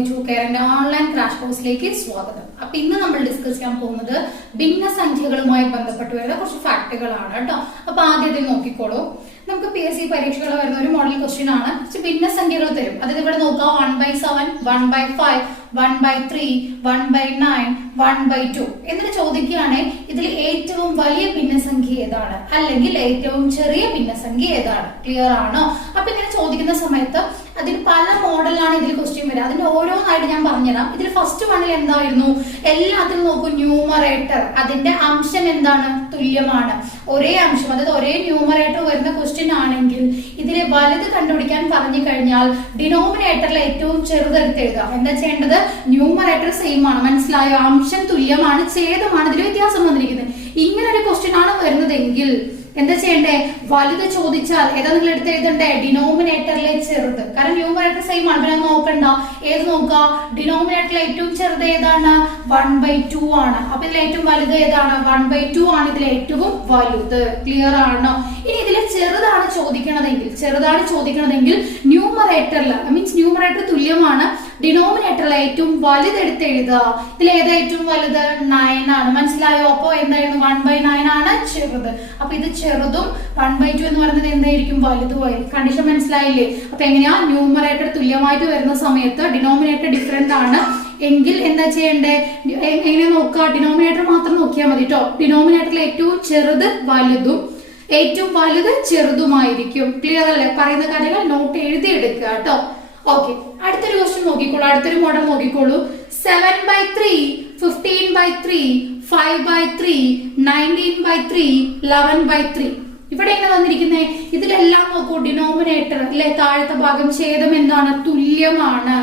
എന്റെ online crash കോഴ്സിലേക്ക് സ്വാഗതം. അപ്പൊ ഇന്ന് നമ്മൾ ഡിസ്കസ് ചെയ്യാൻ പോകുന്നത് ഭിന്നസംഖ്യകളുമായി ബന്ധപ്പെട്ട് വരുന്ന കുറച്ച് ഫാക്ടുകളാണ് കേട്ടോ. അപ്പൊ ആദ്യത്തിൽ നോക്കിക്കോളൂ. നമുക്ക് PSC പരീക്ഷകൾ വരുന്ന ഒരു മോഡൽ ക്വസ്റ്റ്യൻ ആണ്. ഭിന്നസംഖ്യകൾ തരും. അതായത് ഇവിടെ നോക്കാം 1/7, 1/5, 1/3, 1/9, 1/2 എന്നിട്ട് ചോദിക്കുകയാണ് ഇതിൽ ഏറ്റവും വലിയ ഭിന്നസംഖ്യ ഏതാണ്, അല്ലെങ്കിൽ ഏറ്റവും ചെറിയ ഭിന്നസംഖ്യ ഏതാണ്. ക്ലിയർ ആണോ? അപ്പൊ ഇങ്ങനെ ചോദിക്കുന്ന സമയത്ത് അതിന് പല മോഡലാണ് ഇതിൽ ക്വസ്റ്റ്യൻ വരിക. അതിന്റെ ഓരോന്നായിട്ട് ഞാൻ പറഞ്ഞുതരാം. ഇതിൽ ഫസ്റ്റ് വണ്ണിൽ എന്തായിരുന്നു, എല്ലാത്തിനും നോക്കൂ, ന്യൂമറേറ്റർ അതിന്റെ അംശം എന്താണ്, തുല്യമാണ്. ഒരേ അംശം, അതായത് ഒരേ ന്യൂമറേറ്റർ വരുന്ന ക്വസ്റ്റ്യൻ ആണെങ്കിൽ ഇതിലെ വലുത് കണ്ടുപിടിക്കാൻ പറഞ്ഞു കഴിഞ്ഞാൽ ഡിനോമിനേറ്ററിൽ ഏറ്റവും ചെറുതെടുത്ത് എഴുതുക. എന്താ ചെയ്യേണ്ടത്, ന്യൂമറേറ്റർ സെയിം ആണ്, മനസ്സിലായോ, അംശം തുല്യമാണ്, ഛേദമാണ് ഇതിൽ വ്യത്യാസം വന്നിരിക്കുന്നത്. ഇങ്ങനെ ഒരു ക്വസ്റ്റ്യൻ ആണ് വരുന്നതെങ്കിൽ എന്താ ചെയ്യണ്ടേ, വലുത് ചോദിച്ചാൽ ഏതാ നിങ്ങൾ എടുത്ത് എഴുതണ്ടേ, ഡിനോമിനേറ്ററിലെ ചെറുത്. കാരണം ന്യൂമറേറ്റർ സെയിം ആണ്, പിന്നെ നോക്കണ്ട. ഏത് നോക്കാം, ഡിനോമിനേറ്ററിലെ ഏറ്റവും ചെറുത് ഏതാണ്, 1/2 ആണ്. അപ്പൊ ഇതിൽ ഏറ്റവും വലുത് ഏതാണ്, 1/2 ആണ് ഇതിൽ ഏറ്റവും വലുത്. ക്ലിയർ ആണോ? ഇനി ഇതിലെ ചെറുതാണ് ചോദിക്കണതെങ്കിൽ ന്യൂമറേറ്ററിൽ മീൻസ് ന്യൂമറേറ്റർ തുല്യമാണ്, ഡിനോമിനേറ്ററിലെ ഏറ്റവും വലുത് എടുത്ത് എഴുതുക. ഇതിൽ ഏതാ ഏറ്റവും വലുത്, 9 ആണ്. മനസ്സിലായോ? അപ്പൊ എന്തായിരുന്നു, 1/9 ആണ് ചെറുത്. അപ്പൊ ഇത് ചെറുതും 1/2 എന്ന് പറയുന്നത് എന്തായിരിക്കും, വലുതുമായി. കണ്ടീഷൻ മനസ്സിലായില്ലേ? അപ്പൊ എങ്ങനെയാ, ന്യൂമറേറ്റർ തുല്യമായിട്ട് വരുന്ന സമയത്ത് ഡിനോമിനേറ്റർ ഡിഫറെന്റ് ആണ് എങ്കിൽ എന്താ ചെയ്യണ്ടേ, എങ്ങനെ നോക്കുക, ഡിനോമിനേറ്റർ മാത്രം നോക്കിയാൽ മതി കേട്ടോ. ഡിനോമിനേറ്ററിൽ ഏറ്റവും ചെറുത് വലുതും ഏറ്റവും വലുത് ചെറുതുമായിരിക്കും. ക്ലിയർ അല്ലേ? പറയുന്ന കാര്യങ്ങൾ നോട്ട് എഴുതി എടുക്കുക കേട്ടോ. ഓക്കെ, അടുത്തൊരു ക്വസ്റ്റ്യൻ നോക്കിക്കോളൂ, അടുത്തൊരു മോഡൽ നോക്കിക്കോളൂ. 7/3, 15/3, 5/3, 19/3, 11/3. ഇവിടെ എങ്ങനെ വന്നിരിക്കുന്നേ, ഇതിലെല്ലാം നോക്കൂ, ഡിനോമിനേറ്റർ അല്ലെ, താഴത്തെ ഭാഗം ഛേദം എന്താണ്, തുല്യമാണ്.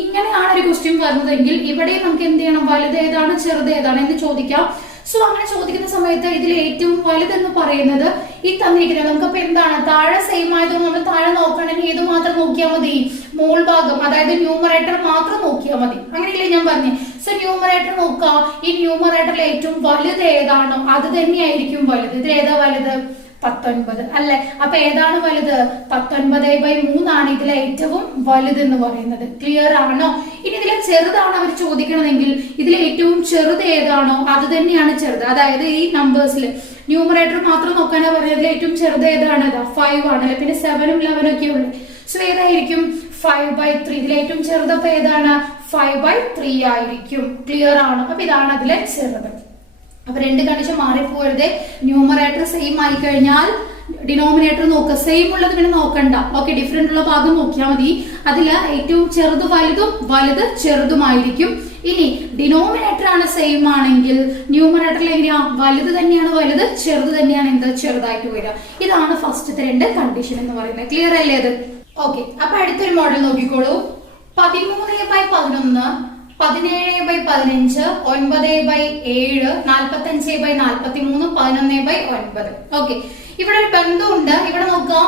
ഇങ്ങനെയാണ് ഒരു ക്വസ്റ്റ്യൻ വരുന്നതെങ്കിൽ ഇവിടെ നമുക്ക് എന്ത് ചെയ്യണം, വലുത് ഏതാണ് ചെറുത് ഏതാണ് എന്ന് ചോദിക്കാം. സോ അങ്ങനെ ചോദിക്കുന്ന സമയത്ത് ഇതിൽ ഏറ്റവും വലുതെന്ന് പറയുന്നത് ഈ തന്നിരിക്കുന്നത്. നമുക്കപ്പോ എന്താണ്, താഴെ സെയിം ആയതുകൊണ്ട് നമ്മൾ താഴെ നോക്കണമെങ്കിൽ ഏത് മാത്രം നോക്കിയാൽ മതി, മോൾ ഭാഗം, അതായത് ന്യൂമറേറ്റർ മാത്രം നോക്കിയാൽ മതി. അങ്ങനെയല്ലേ ഞാൻ പറഞ്ഞു. സോ ന്യൂമറേറ്റർ നോക്കാം, ഈ ന്യൂമറേറ്ററിൽ ഏറ്റവും വലുത് ഏതാണോ അത് തന്നെയായിരിക്കും വലുത്. ഇതിൽ ഏതാ വലുത്, 19 അല്ലെ. അപ്പൊ ഏതാണ് വലുത്, 19/3 ആണ് ഇതിലെ ഏറ്റവും വലുത് എന്ന് പറയുന്നത്. ക്ലിയർ ആണോ? ഇനി ഇതിലെ ചെറുതാണ് അവർ ചോദിക്കണമെങ്കിൽ ഇതിലെ ഏറ്റവും ചെറുത് ഏതാണോ അത് തന്നെയാണ് ചെറുത്. അതായത് ഈ നമ്പേഴ്സിൽ ന്യൂമറേറ്റർ മാത്രം നോക്കാനാ പറയുന്നത്. ഏറ്റവും ചെറുത് ഏതാണ്, 5 ആണ് അല്ലെ. പിന്നെ 7ഉം 11 ഒക്കെ ഉള്ളു. സോ ഏതായിരിക്കും, 5/3. ഇതിലെ ഏറ്റവും ചെറുതപ്പോ ഏതാണ്, 5/3 ആയിരിക്കും. ക്ലിയർ ആണ്? അപ്പൊ ഇതാണ് അതിലെ ചെറുത്. അപ്പൊ രണ്ട് കണ്ടീഷൻ മാറിപ്പോരുത്. ന്യൂമറേറ്റർ സെയിം ആയി കഴിഞ്ഞാൽ ഡിനോമിനേറ്റർ നോക്കുക, സെയിം ഉള്ളത് പിന്നെ നോക്കണ്ട. ഓക്കെ, ഡിഫറെന്റ് ഉള്ള ഭാഗം നോക്കിയാൽ മതി. അതില് ഏറ്റവും ചെറുത് വലുതും വലുത് ചെറുതുമായിരിക്കും. ഇനി ഡിനോമിനേറ്റർ ആണ് സെയിം ആണെങ്കിൽ ന്യൂമറേറ്ററിൽ എങ്ങനെയാ, വലുത് തന്നെയാണ് വലുത്, ചെറുത് തന്നെയാണ് എന്ത്, ചെറുതായിട്ട് വരിക. ഇതാണ് ഫസ്റ്റത്തെ രണ്ട് കണ്ടീഷൻ എന്ന് പറയുന്നത്. ക്ലിയർ അല്ലേ അത്? ഓക്കെ, അപ്പൊ അടുത്തൊരു മോഡൽ നോക്കിക്കോളൂ. 13/11, 17/15, 9/7, 45/43, 11/9. ഓക്കെ, ഇവിടെ ഒരു ബന്ധമുണ്ട്. ഇവിടെ നോക്കാം,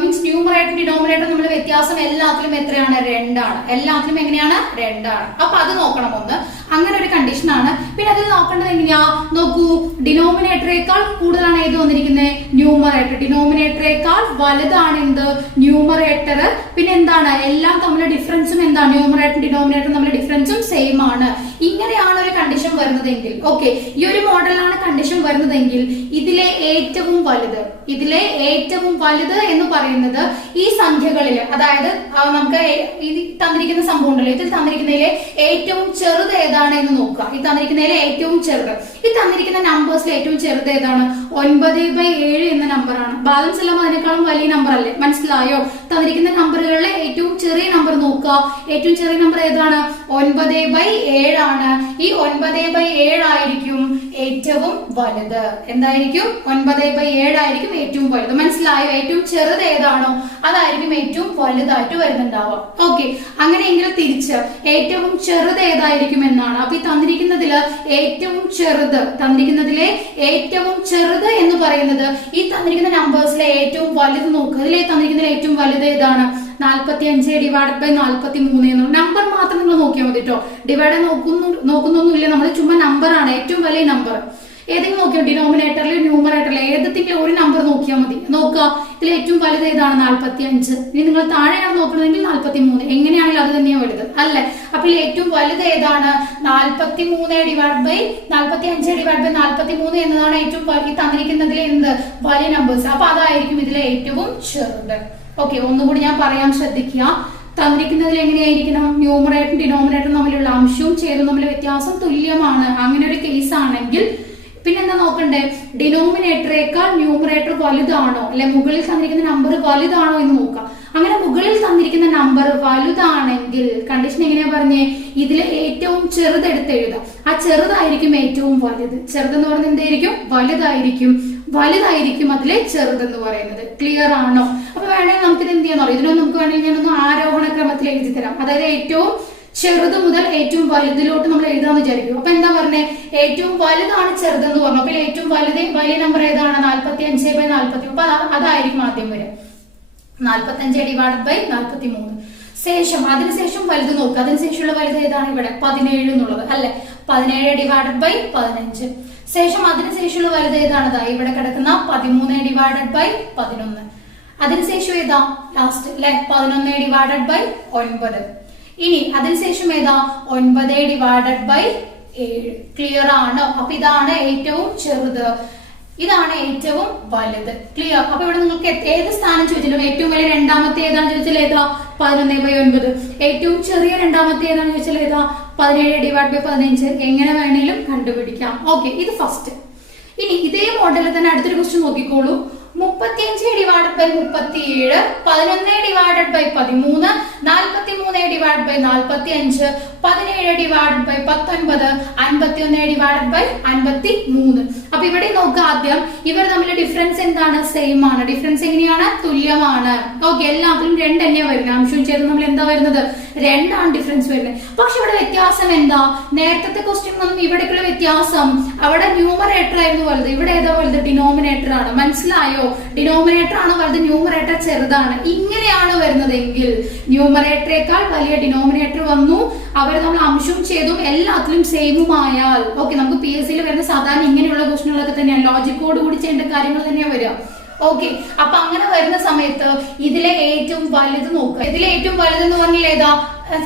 മീൻസ് ന്യൂമറേറ്റർ ഡിനോമിനേറ്റർ നമ്മൾ വ്യത്യാസം എല്ലാത്തിലും എത്രയാണ്, 2 ആണ്. എല്ലാത്തിലും എങ്ങനെയാണ്, 2 ആണ്. അപ്പൊ അത് നോക്കണം ഒന്ന്. അങ്ങനെ ഒരു കണ്ടീഷൻ ആണ്. പിന്നെ അതിൽ നോക്കേണ്ടത് എങ്ങനെയാ, നോക്കൂ, ഡിനോമിനേറ്ററേക്കാൾ കൂടുതലാണ് ഏത് വന്നിരിക്കുന്നത്, ന്യൂമറേറ്റർ. ഡിനോമിനേറ്ററേക്കാൾ വലുതാണ് എന്ത്, ന്യൂമറേറ്റർ. പിന്നെ എന്താണ്, എല്ലാം തമ്മിലെ ഡിഫറൻസും എന്താണ്, ന്യൂമറേറ്റർ ഡിനോമിനേറ്റർ തമ്മിലെ ഡിഫറൻസും സെയിം ആണ്. ഇങ്ങനെയാണ് ഒരു കണ്ടീഷൻ വരുന്നതെങ്കിൽ, ഓക്കെ, ഈ ഒരു മോഡലാണ് കണ്ടീഷൻ വരുന്നതെങ്കിൽ ഇതിലെ ഏറ്റവും വലുത് എന്ന് പറയുന്നത് ഈ സംഖ്യകളിൽ, അതായത് നമുക്ക് ഈ തന്നിരിക്കുന്ന സംഭവം ഉണ്ടല്ലോ, ഇതിൽ തന്നിരിക്കുന്നതിലെ ഏറ്റവും ചെറുത് ഏതാണ് എന്ന് നോക്കുക. ഈ തന്നിരിക്കുന്നതിലെ ഏറ്റവും ചെറുത്, ഈ തന്നിരിക്കുന്ന നമ്പേഴ്സിൽ ഏറ്റവും ചെറുത് ഏതാണ്, 9/7 എന്ന നമ്പറാണ്. ബാലൻസ് എല്ലാം അതിനേക്കാളും വലിയ നമ്പർ അല്ലേ, മനസ്സിലായോ? തന്നിരിക്കുന്ന നമ്പറുകളിലെ ഏറ്റവും ചെറിയ നമ്പർ നോക്കുക. ഏറ്റവും ചെറിയ നമ്പർ ഏതാണ്, 9/7 ആണ്. ഈ 9/7 ആയിരിക്കും ഏറ്റവും വലുത്. എന്തായിരിക്കും, 9/7 ആയിരിക്കും ഏറ്റവും വലുത്. മനസ്സിലായോ? ഏറ്റവും ചെറുത് ഏതാണോ അതായിരിക്കും ഏറ്റവും വലുതായിട്ട് വരുന്നുണ്ടാവുക. ഓക്കെ, അങ്ങനെയെങ്കിൽ തിരിച്ച് ഏറ്റവും ചെറുത് ഏതായിരിക്കും എന്നാണ്. അപ്പൊ ഈ തന്നിരിക്കുന്നതിലെ ഏറ്റവും ചെറുത് എന്ന് പറയുന്നത് ഈ തന്നിരിക്കുന്ന നമ്പേഴ്സിലെ ഏറ്റവും വലുത് നോക്കുക. ഇതിലെ തന്നിരിക്കുന്നതിൽ ഏറ്റവും വലുത് ഏതാണ്, 45/43 എന്ന്. നമ്പർ മാത്രം നിങ്ങൾ നോക്കിയാൽ മതി കേട്ടോ. ഡിവൈഡ് നോക്കുന്നൊന്നുമില്ല, നമ്മൾ ചുമ്മാ നമ്പർ ആണ് ഏറ്റവും വലിയ നമ്പർ. ഏതെങ്കിലും നോക്കിയോ, ഡിനോമിനേറ്ററിൽ ന്യൂമറേറ്ററിൽ ഏതെങ്കിലും ഒരു നമ്പർ നോക്കിയാൽ മതി. നോക്കുക, ഇതിൽ ഏറ്റവും വലുത് ഏതാണ്? 45. ഇനി നിങ്ങൾ താഴെയാണ് നോക്കുന്നതെങ്കിൽ 43. എങ്ങനെയാണെങ്കിലും അത് തന്നെയാണ് വലുത് അല്ലെ. അപ്പൊ ഏറ്റവും വലുത് ഏതാണ്? 45/43 എന്നതാണ് ഏറ്റവും തന്നിരിക്കുന്നതിൽ എന്ത് വലിയ നമ്പേഴ്സ്. അപ്പൊ അതായിരിക്കും ഇതിലെ ഏറ്റവും ചെറുത്. ഓക്കെ, ഒന്നുകൂടി ഞാൻ പറയാൻ ശ്രദ്ധിക്കുക. തന്നിരിക്കുന്നതിൽ എങ്ങനെയായിരിക്കണം? ന്യൂമറേറ്ററും ഡിനോമിനേറ്ററും തമ്മിലുള്ള അംശവും ഛേദവും തമ്മിൽ വ്യത്യാസം തുല്യമാണ്. അങ്ങനെ ഒരു കേസ് ആണെങ്കിൽ പിന്നെന്താ നോക്കണ്ടേ? ഡിനോമിനേറ്ററേക്കാൾ ന്യൂമറേറ്റർ വലുതാണോ, അല്ലെ മുകളിൽ തന്നിരിക്കുന്ന നമ്പർ വലുതാണോ എന്ന് നോക്കാം. അങ്ങനെ മുകളിൽ തന്നിരിക്കുന്ന നമ്പർ വലുതാണെങ്കിൽ കണ്ടീഷൻ എങ്ങനെയാ പറഞ്ഞേ? ഇതിലെ ഏറ്റവും ചെറുതെടുത്ത് എഴുതാം. ആ ചെറുതായിരിക്കും ഏറ്റവും വലുത്. ചെറുതെന്ന് പറയുന്നത് എന്തായിരിക്കും? വലുതായിരിക്കും അതിലെ ചെറുതെന്ന് പറയുന്നത്. ക്ലിയർ ആണോ? അപ്പൊ വേണമെങ്കിൽ നമുക്കിത് എന്ത് ചെയ്യാൻ അറിയാം. ഇതിനൊന്നും നമുക്ക് വേണമെങ്കിൽ ഞാനൊന്ന് ആരോഹണ ക്രമത്തിൽ എഴുതി തരാം. അതായത് ഏറ്റവും ചെറുത് മുതൽ ഏറ്റവും വലുതിലോട്ട് നമ്മൾ എഴുതാന്ന് വിചാരിക്കും. അപ്പൊ എന്താ പറഞ്ഞേ? ഏറ്റവും വലുതാണ് ചെറുതെന്ന് പറഞ്ഞു. അപ്പൊ ഏറ്റവും വലിയ നമ്പർ ഏതാണ്? 45/43. അപ്പൊ അതായിരിക്കും ആദ്യം വരിക. 45/43. അതിനുശേഷം വലുത് നോക്കുക. അതിനുശേഷമുള്ള വലുത് ഏതാണ്? ഇവിടെ 17 എന്നുള്ളത് അല്ലെ. 17/15. അതിനുശേഷമുള്ള വലുത് ഏതാണ്? ഇവിടെ കിടക്കുന്ന 13/11. അതിനുശേഷം ഏതാ? ലാസ്റ്റ് അല്ലെ 11/9. ഇനി അതിനുശേഷം ഏതാ? 9/7. ക്ലിയർ ആണോ? അപ്പൊ ഇതാണ് ഏറ്റവും ചെറുത്, ഇതാണ് ഏറ്റവും വലുത്. ക്ലിയർ? അപ്പൊ ഇവിടെ നിങ്ങൾക്ക് ഏത് സ്ഥാനം ചോദിച്ചാലും ഏറ്റവും വലിയ രണ്ടാമത്തെ ഏതാണ് ചോദിച്ചാൽ ഏതാ? 11/9. ഏറ്റവും ചെറിയ രണ്ടാമത്തെ ഏതാണ് ചോദിച്ചാൽ ഏതാ? 17/15. എങ്ങനെ വേണേലും കണ്ടുപിടിക്കാം. ഓക്കെ, ഇത് ഫസ്റ്റ്. ഇനി ഇതേ മോഡലിൽ തന്നെ അടുത്തൊരു ക്വസ്റ്റ്യൻ നോക്കിക്കോളൂ. 35/37, 11/13, 43/45, 17/19, 51/53. അപ്പൊ ഇവിടെ നോക്കുക. ആദ്യം ഇവർ തമ്മിലുള്ള ഡിഫറൻസ് എന്താണ്? സെയിം ആണ്. ഡിഫറൻസ് എങ്ങനെയാണ്? തുല്യമാണ്. ഓക്കെ, എല്ലാത്തിലും 2 തന്നെയാണ് വരുന്നത്. അംശവും ചേർന്ന് നമ്മൾ എന്താ വരുന്നത്? 2 ആണ് ഡിഫറൻസ് വരുന്നത്. പക്ഷെ ഇവിടെ വ്യത്യാസം എന്താ? നേരത്തെ ക്വസ്റ്റ്യൻ ഒന്നും ഇവിടേക്കുള്ള വ്യത്യാസം, അവിടെ ന്യൂമറേറ്റർ ആയിരുന്നു വലുത്, ഇവിടെ ഏതാ വലുത്? ഡിനോമിനേറ്റർ ആണ്. മനസ്സിലായോ? ഡിനോമിനേറ്റർ ആണ് വലുത്, ന്യൂമറേറ്റർ ചെറുതാണ്. ഇങ്ങനെയാണ് വരുന്നതെങ്കിൽ ന്യൂമറേറ്ററേക്കാൾ വലിയ ഡിനോമിനേറ്റർ വന്നു, അവർ നമ്മൾ അംശവും ചെയ്തും എല്ലാത്തിലും സെയിമുമായാൽ ഓക്കെ. നമുക്ക് PSC വരുന്ന സാധാരണ ഇങ്ങനെയുള്ള ക്വസ്റ്റ്യനുകളൊക്കെ തന്നെയാണ്, ലോജിക്കോട് കൂടി ചെയ്യേണ്ട കാര്യങ്ങൾ തന്നെയാണ് വരിക. ഓക്കെ, അപ്പൊ അങ്ങനെ വരുന്ന സമയത്ത് ഇതിലെ ഏറ്റവും വലുത് നോക്കുക. ഇതിലെ ഏറ്റവും വലുത് എന്ന് പറഞ്ഞാൽ ഏതാ?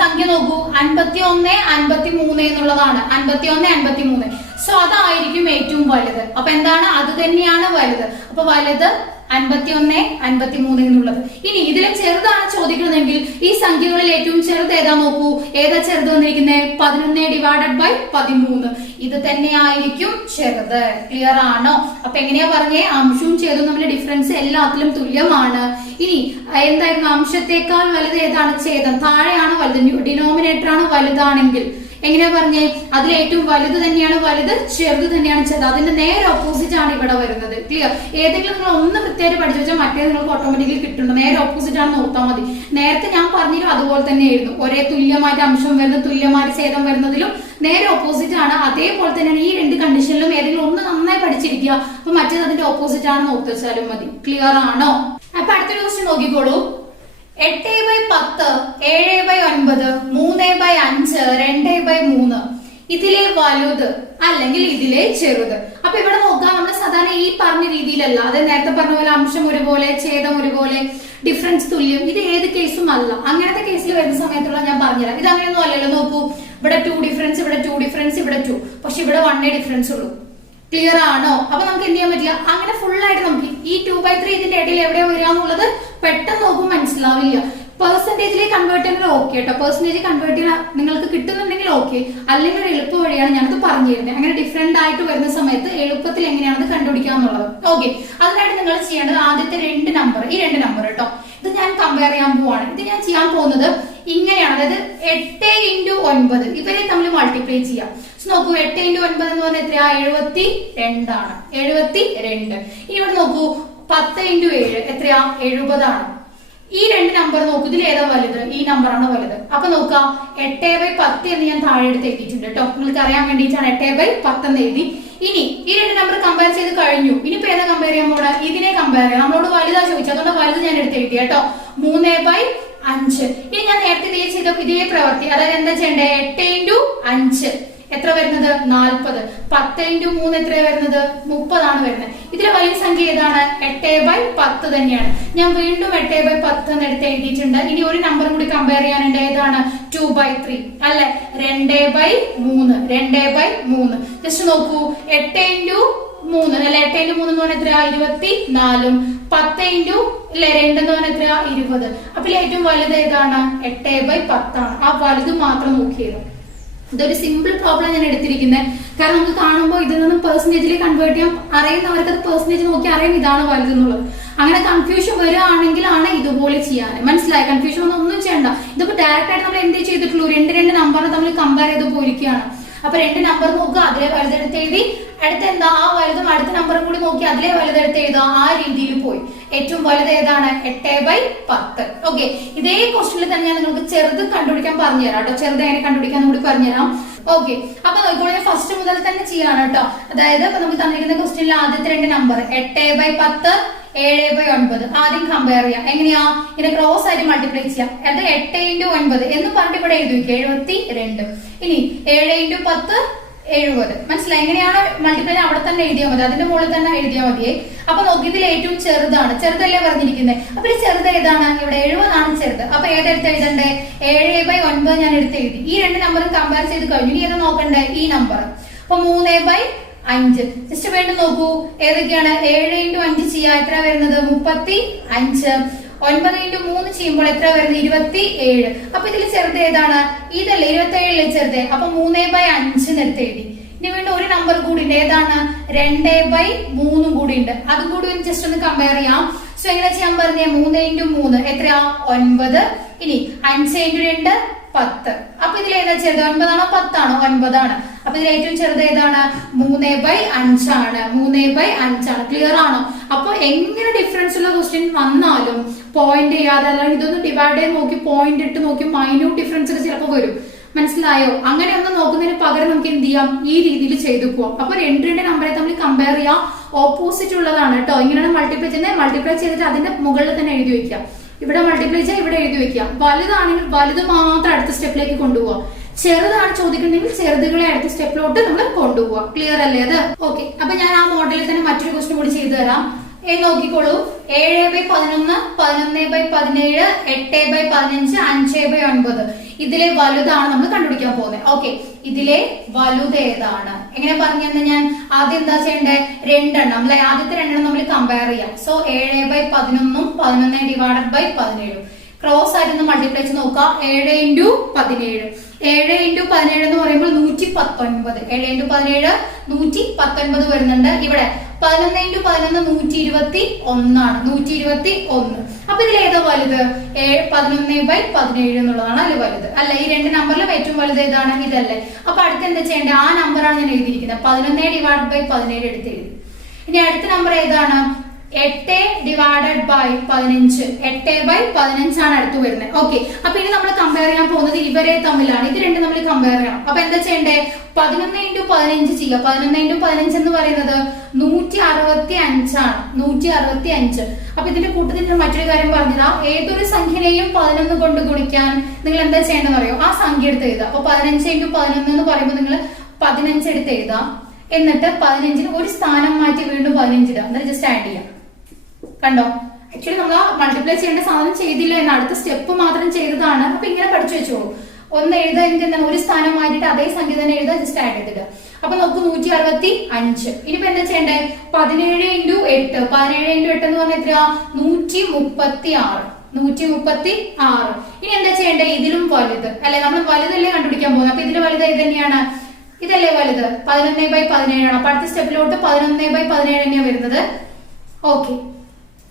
സംഖ്യ നോക്കൂ. 51, 53 എന്നുള്ളതാണ്. 51, 53. സോ അതായിരിക്കും ഏറ്റവും വലുത്. അപ്പൊ എന്താണ്? അത് തന്നെയാണ് വലുത്. അപ്പൊ വലുത് 51, 53 എന്നുള്ളത്. ഇനി ഇതിലെ ചെറുതാണ് ചോദിക്കുന്നതെങ്കിൽ ഈ സംഖ്യകളിൽ ഏറ്റവും ചെറുത് ഏതാ നോക്കൂ. ഏതാ ചെറുത് വന്നിരിക്കുന്നത്? 11/13. ഇത് തന്നെയായിരിക്കും ചെറുത്. ക്ലിയർ ആണോ? അപ്പൊ എങ്ങനെയാ പറഞ്ഞേ? അംശവും ചെയ്തും തമ്മിലെ ഡിഫറൻസ് എല്ലാത്തിലും തുല്യമാണ്. ഇനി എന്തായിരുന്നു? അംശത്തെക്കാൾ വലുത് ഏതാണ്? ഛേദം. താഴെയാണ് വലുത്, ഡിനോമിനേറ്റർ ആണ് വലുതാണെങ്കിൽ എങ്ങനെയാ പറഞ്ഞേ? അതിൽ ഏറ്റവും വലുത് തന്നെയാണ് വലുത്, ചെറുത് തന്നെയാണ് ചെറുത്. അതിന്റെ നേരെ ഓപ്പോസിറ്റ് ആണ് ഇവിടെ വരുന്നത്. ക്ലിയർ? ഏതെങ്കിലും നിങ്ങൾ ഒന്ന് കൃത്യമായിട്ട് പഠിച്ചു വെച്ചാൽ മറ്റേ നിങ്ങൾക്ക് ഓട്ടോമാറ്റിക്കലി കിട്ടുന്നുണ്ട്. നേരെ ഓപ്പോസിറ്റ് ആണ് നോക്കാൻ മതി. നേരത്തെ ഞാൻ പറഞ്ഞിരും അതുപോലെ തന്നെയായിരുന്നു. ഒരേ തുല്യമായിട്ട് അംശം വരുന്നത്, തുല്യമായിട്ട് ഛേദം വരുന്നതിലും നേരെ ഓപ്പോസിറ്റ് ആണ്. അതേപോലെ തന്നെയാണ് ഈ 2 കണ്ടീഷനിലും ഏതെങ്കിലും ഒന്ന് നന്നായി പഠിച്ചിരിക്കുക. അപ്പൊ മറ്റേത് അതിന്റെ ഓപ്പോസിറ്റ് ആണ് നോക്കി വെച്ചാലും മതി. ക്ലിയർ ആണോ? അപ്പൊ അടുത്തൊരു ക്വസ്റ്റ്യൻ നോക്കിക്കോളൂ. 8/10, 7/9, 3/5, 2/3. ഇതിലെ വലുത് അല്ലെങ്കിൽ ഇതിലെ ചെറുത്. അപ്പൊ ഇവിടെ നോക്കുക, നമ്മൾ സാധാരണ ഈ പറഞ്ഞ രീതിയിലല്ല, അത് നേരത്തെ പറഞ്ഞ പോലെ അംശം ഒരുപോലെ, ഛേദം ഒരുപോലെ, ഡിഫറൻസ് തുല്യം, ഇത് ഏത് കേസും അല്ല. അങ്ങനത്തെ കേസിൽ വരുന്ന സമയത്തുള്ള ഞാൻ പറഞ്ഞുതരാം. ഇത് അങ്ങനെയൊന്നും അല്ലല്ലോ. നോക്കൂ, ഇവിടെ 2 ഡിഫറൻസ്, ഇവിടെ 2 ഡിഫറൻസ്, ഇവിടെ 2, പക്ഷെ ഇവിടെ 1 ഡിഫറൻസ് ഉള്ളൂ. ക്ലിയർ ആണോ? അപ്പൊ നമുക്ക് എന്ത് ചെയ്യാൻ പറ്റില്ല. അങ്ങനെ ഫുൾ ആയിട്ട് നമുക്ക് ഈ 2/3 ഇതിന്റെ ഇടയിൽ എവിടെയാ വരിക എന്നുള്ളത് പെട്ടെന്ന് നോക്കുമ്പോൾ മനസ്സിലാവില്ല. പെർസെന്റേജിലേക്ക് കൺവേർട്ട് ചെയ്യുന്നത് ഓക്കെ കേട്ടോ. പെർസെന്റേജ് കൺവേർട്ട് ചെയ്യാൻ നിങ്ങൾക്ക് കിട്ടുന്നുണ്ടെങ്കിൽ ഓക്കെ, അല്ലെങ്കിൽ ഒരു എളുപ്പ വഴിയാണ് ഞാനത് പറഞ്ഞു തരുന്നത്. അങ്ങനെ ഡിഫറെന്റ് ആയിട്ട് വരുന്ന സമയത്ത് എളുപ്പത്തിൽ എങ്ങനെയാണത് കണ്ടുപിടിക്കാന്നുള്ളത്. ഓക്കെ, അതിനായിട്ട് നിങ്ങൾ ചെയ്യേണ്ടത് ആദ്യത്തെ 2 നമ്പർ, ഈ 2 നമ്പർ കേട്ടോ, ഇത് ഞാൻ കമ്പയർ ചെയ്യാൻ പോവാണ്. ഇത് ഞാൻ ചെയ്യാൻ പോകുന്നത് ഇങ്ങനെയാണ്. അതായത് 8 × 9 ഇവരെ തമ്മിൽ മൾട്ടിപ്ലൈ ചെയ്യാം. നോക്കൂ, 8 × 9 എന്ന് പറഞ്ഞാൽ എത്രയാ? 72 ആണ്. 72. ഇനി ഇവിടെ നോക്കൂ, 10 × 7 എത്രയാ? 70 ആണ്. ഈ 2 നമ്പർ നോക്കൂ, ഇതിൽ ഏതാ വലുത്? ഈ നമ്പറാണ് വലുത്. അപ്പൊ നോക്കാം, 8/10 എന്ന് ഞാൻ താഴെ എടുത്ത് എഴുതിയിട്ടുണ്ട് കേട്ടോ. നിങ്ങൾക്ക് അറിയാൻ വേണ്ടിയിട്ടാണ് 8/10 എന്ന് എഴുതി. ഇനി ഈ 2 നമ്പർ കമ്പയർ ചെയ്ത് കഴിഞ്ഞു. ഇനിയിപ്പോ ഏതാ കമ്പയർ ചെയ്യാൻ പോണ? ഇതിനെ കമ്പയർ ചെയ്യാം. നമ്മളോട് വലുതാ ചോദിച്ചു, അതുകൊണ്ട് വലുത് ഞാൻ എടുത്ത് എഴുതി കേട്ടോ. 3/5. ഇനി ഞാൻ നേരത്തെ ഇതേ ചെയ്ത ഇതേ പ്രവൃത്തി, അതായത് എന്താ ചെയ്യണ്ടേ? 8 × 5 എത്ര വരുന്നത് 40. 10 × 3 എത്ര വരുന്നത് 30 വരുന്നത്. ഇതിലെ വലിയ സംഖ്യ ഏതാണ്? 8/10 തന്നെയാണ്. ഞാൻ വീണ്ടും 8/10 എന്ന് എടുത്ത് എഴുതിയിട്ടുണ്ട്. ഇനി ഒരു നമ്പറും കൂടി കമ്പയർ ചെയ്യാനുണ്ട്. ഏതാണ്? 2/3 അല്ലെ? 2/3 2/3. ജസ്റ്റ് നോക്കൂ, 8 × 3 അല്ലെ? 8 × 3 എന്ന് പറഞ്ഞാൽ എത്ര? 24. 10 × 2 എന്ന് പറഞ്ഞാൽ എത്ര? 20. അപ്പൊ ഏറ്റവും വലുത് ഏതാണ്? 8/10 ആണ്. ആ വലുത് മാത്രം നോക്കിയത്. ഇതൊരു സിമ്പിൾ പ്രോബ്ലം ഞാൻ എടുത്തിരിക്കുന്നത്. കാരണം നമുക്ക് കാണുമ്പോൾ ഇതിൽ നിന്നും പെർസെന്റേജിൽ കൺവേർട്ട് ചെയ്യാൻ അറിയുന്നവർക്ക് അത് പെർസെന്റേജ് നോക്കി അറിയാം ഇതാണ് വലുതെന്നുള്ളത്. അങ്ങനെ കൺഫ്യൂഷൻ വരികയാണെങ്കിലാണ് ഇതുപോലെ ചെയ്യാൻ. മനസ്സിലായ? കൺഫ്യൂഷൻ ഒന്നും ചെയ്യണ്ട. ഇതിപ്പോ ഡയറക്റ്റ് ആയിട്ട് നമ്മൾ എന്ത് ചെയ്തിട്ടുള്ളൂ? രണ്ട് നമ്പറിനെ തമ്മിൽ കമ്പയർ ചെയ്ത് പോയിരിക്കുകയാണ്. അപ്പൊ 2 നമ്പർ നോക്കുക, അതിലെ വലുതെടുത്ത് എഴുതി. അടുത്ത എന്താ? ആ വലുതും അടുത്ത നമ്പറും കൂടി നോക്കി അതിലെ വലുതെടുത്ത് എഴുതുക. ആ രീതിയിൽ പോയി. ഏറ്റവും വലുത് ഏതാണ്? 8/10. ഓക്കെ, ഇതേ ക്വസ്റ്റ്യനിൽ തന്നെ ഞാൻ നിങ്ങൾക്ക് ചെറുത് കണ്ടുപിടിക്കാൻ പറഞ്ഞുതരാം കേട്ടോ. ചെറുത് എങ്ങനെ കണ്ടുപിടിക്കാൻ കൂടി പറഞ്ഞുതരാം. ഓക്കെ, അപ്പൊ നോക്കിക്കോളൂ, ഞാൻ ഫസ്റ്റ് മുതൽ തന്നെ ചെയ്യാണ് കേട്ടോ. അതായത് ഇപ്പൊ നമുക്ക് തന്നിരിക്കുന്ന ക്വസ്റ്റ്യനിൽ ആദ്യത്തെ 2 നമ്പർ 8/10 7/9 ആദ്യം കമ്പയർ ചെയ്യാം. എങ്ങനെയാ? ഇതിനെ ക്രോസ് ആയിട്ട് മൾട്ടിപ്ലൈ ചെയ്യാം. അത് 8 × 9 എന്ന് പറഞ്ഞിട്ട് ഇവിടെ എഴുതി വയ്ക്കുക, 72. ഇനി 7 × 10 70. മനസ്സിലായി? എങ്ങനെയാണ് മൾട്ടിപ്ലൈ അവിടെ തന്നെ എഴുതിയാൽ മതി, അതിന്റെ മുകളിൽ തന്നെ എഴുതിയാൽ മതിയേ. അപ്പൊ നോക്കി, ഇതിൽ ഏറ്റവും ചെറുതാണ്, ചെറുതല്ലേ പറഞ്ഞിരിക്കുന്നത്. അപ്പൊ ഈ ചെറുത് ഏതാണ്? ഇവിടെ 70 ആണ് ചെറുത്. അപ്പൊ ഏതെടുത്ത് എഴുതണ്ടേ? 7/9 ഞാൻ എടുത്ത് എഴുതി. ഈ 2 നമ്പറും കമ്പയർ ചെയ്ത് കഴിഞ്ഞു. ഇനി ഏത് നോക്കണ്ടേ? ഈ നമ്പർ. അപ്പൊ 3/5. ജസ്റ്റ് വീണ്ടും നോക്കൂ, ഏതൊക്കെയാണ്? 7 × 5 ചെയ്യാ എത്ര വരുന്നത്? 35. 9 × 3 ചെയ്യുമ്പോൾ എത്ര വരുന്നത്? 27. അപ്പൊ ഇതിൽ ചെറുത് ഏതാണ്? ഇതല്ലേ 27 ചെറുത്. അപ്പൊ 3/5 എടുത്ത് എഴുതി. ഇനി വീണ്ടും ഒരു നമ്പർ കൂടി ഉണ്ട്. ഏതാണ്? 2/3 കൂടി ഉണ്ട്. അതും കൂടി ജസ്റ്റ് ഒന്ന് കമ്പയർ ചെയ്യാം. സോ എങ്ങനെ ചെയ്യാൻ പറഞ്ഞേ? 3 × 3 എത്രയാ? 9. ഇനി 5 × 2 10. അപ്പൊ ഇതിൽ ഏതാ ചെറുത്? 9 ആണോ 10 ആണോ? 9 ആണ്. അപ്പൊ ഇതിൽ ഏറ്റവും ചെറുത് ഏതാണ്? 3/5 ആണ്. 3/5 ആണ്. ക്ലിയർ ആണോ? അപ്പൊ എങ്ങനെ ഡിഫറൻസ് ഉള്ള ക്വസ്റ്റ്യൻ വന്നാലും പോയിന്റ് ചെയ്യാതെ, അല്ലെങ്കിൽ ഇതൊന്ന് ഡിവൈഡ് ചെയ്ത് നോക്കി പോയിന്റ് ഇട്ട് നോക്കി മൈന്യൂട്ട് ഡിഫറൻസ് ഒക്കെ ചിലപ്പോൾ വരും. മനസ്സിലായോ? അങ്ങനെ ഒന്ന് നോക്കുന്നതിന് പകരം നമുക്ക് എന്ത് ചെയ്യാം? ഈ രീതിയിൽ ചെയ്തു പോവാം. അപ്പൊ 2 നമ്പറെ തമ്മിൽ കമ്പയർ ചെയ്യാം. ഓപ്പോസിറ്റ് ഉള്ളതാണ് കേട്ടോ. ഇങ്ങനെയാണ് മൾട്ടിപ്ലൈ ചെയ്യുന്നത്. മൾട്ടിപ്ലൈ ചെയ്തിട്ട് അതിന്റെ മുകളിൽ തന്നെ എഴുതി വെക്കാം. ഇവിടെ മൾട്ടിപ്ലൈ ചെയ്യാം, ഇവിടെ എഴുതി വെക്കാം. വലുതാണെങ്കിൽ വലുത് മാത്രം അടുത്ത സ്റ്റെപ്പിലേക്ക് കൊണ്ടുപോവാം. ചെറുതാണ് ചോദിക്കുന്നുണ്ടെങ്കിൽ ചെറുതുകളെ അടുത്ത സ്റ്റെപ്പിലോട്ട് നമ്മൾ കൊണ്ടുപോവാം. ക്ലിയർ അല്ലേ അത്? ഓക്കെ, അപ്പൊ ഞാൻ ആ മോഡലിൽ തന്നെ മറ്റൊരു ക്വസ്റ്റ്യൻ കൂടി ചെയ്തു തരാം. നോക്കിക്കോളൂ, 7/11 11/17 8/15 5/9 ഇതിലെ വലുതാണ് നമ്മൾ കണ്ടുപിടിക്കാൻ പോകുന്നത്. ഓക്കെ, ഇതിലെ വലുത് ഏതാണ്? എങ്ങനെ പറഞ്ഞെന്ന് ഞാൻ ആദ്യം എന്താ ചെയ്യണ്ടേ? 2 എണ്ണം അല്ലെ? ആദ്യത്തെ 2 എണ്ണം നമ്മൾ കമ്പയർ ചെയ്യാം. സോ 7/11 11/17 ക്രോസ് ആയിട്ട് മൾട്ടിപ്ലൈ ചെയ്ത് നോക്കാം. 7 × 17 7 × 17 എന്ന് പറയുമ്പോൾ 119. 7 × 17 119 വരുന്നുണ്ട്. ഇവിടെ 11 × 11 121 ആണ്. 121. അപ്പൊ ഇതിൽ ഏതോ വലുത്? 11/17 എന്നുള്ളതാണ് അല്ലെ വലുത് അല്ല? ഈ 2 നമ്പറിലും ഏറ്റവും വലുത് ഏതാണ്? ഇതല്ലേ? അപ്പൊ അടുത്ത് എന്താ ചെയ്യേണ്ടത്? ആ നമ്പറാണ് ഞാൻ എഴുതിയിരിക്കുന്നത്. 11/17 എടുത്ത് എഴുതി. ഇനി അടുത്ത നമ്പർ ഏതാണ്? 8/15 8/15 ആണ് അടുത്ത് വരുന്നത്. ഓക്കെ, അപ്പൊ ഇനി നമ്മൾ കമ്പയർ ചെയ്യാൻ പോകുന്നത് ഇവരെ തമ്മിലാണ്. ഇത് 2 തമ്മിൽ കമ്പയർ ചെയ്യണം. അപ്പൊ എന്താ ചെയ്യണ്ടേ? 11 × 15 ചെയ്യുക. 11 × 15 എന്ന് പറയുന്നത് 165 ആണ്. 165. അപ്പൊ ഇതിന്റെ കൂട്ടത്തിൽ മറ്റൊരു കാര്യം പറഞ്ഞതാ, ഏതൊരു സംഖ്യനെയും 11 കൊണ്ട് ഗുണിക്കാൻ നിങ്ങൾ എന്താ ചെയ്യേണ്ടതെന്ന് അറിയോ? ആ സംഖ്യ എടുത്ത് എഴുതുക. അപ്പൊ 15 × 11 എന്ന് പറയുമ്പോൾ നിങ്ങൾ 15 എടുത്ത് എഴുതാം. എന്നിട്ട് 15ന് ഒരു സ്ഥാനം മാറ്റി വീണ്ടും 15 ഇടാം. എന്നിട്ട് ജസ്റ്റ് ആഡ് ചെയ്യാം. കണ്ടോ? ആക്ച്വലി നമ്മൾ മൾട്ടിപ്ലൈ ചെയ്യേണ്ട സാധനം ചെയ്തില്ല എന്ന് അടുത്ത സ്റ്റെപ്പ് മാത്രം ചെയ്തതാണ്. അപ്പൊ ഇങ്ങനെ പഠിച്ചു വെച്ചോളൂ. ഒന്ന് എഴുതാൻ ഒരു സ്ഥാനം മാറ്റിയിട്ട് അതേ സംഖ്യ തന്നെ എഴുതാൻ ജസ്റ്റ് ആഡ് ചെയ്തിട്ട്. അപ്പൊ നമുക്ക് 165. ഇനിയിപ്പോ എന്താ ചെയ്യണ്ടേ? 17 × 8 17 × 8 എന്ന് പറഞ്ഞാൽ എത്രയാ? 136. 136. ഇനി എന്താ ചെയ്യണ്ടേ? ഇതിലും വലുത് അല്ലെ? നമ്മൾ വലുതല്ലേ കണ്ടുപിടിക്കാൻ പോകുന്നത്. അപ്പൊ ഇതിൽ വലുത് ഇത് തന്നെയാണ്. ഇതല്ലേ വലുത്? 11/17 ആണ്. അപ്പൊ അടുത്ത സ്റ്റെപ്പിലോട്ട് 11/17 തന്നെയാണ് വരുന്നത്. ഓക്കെ,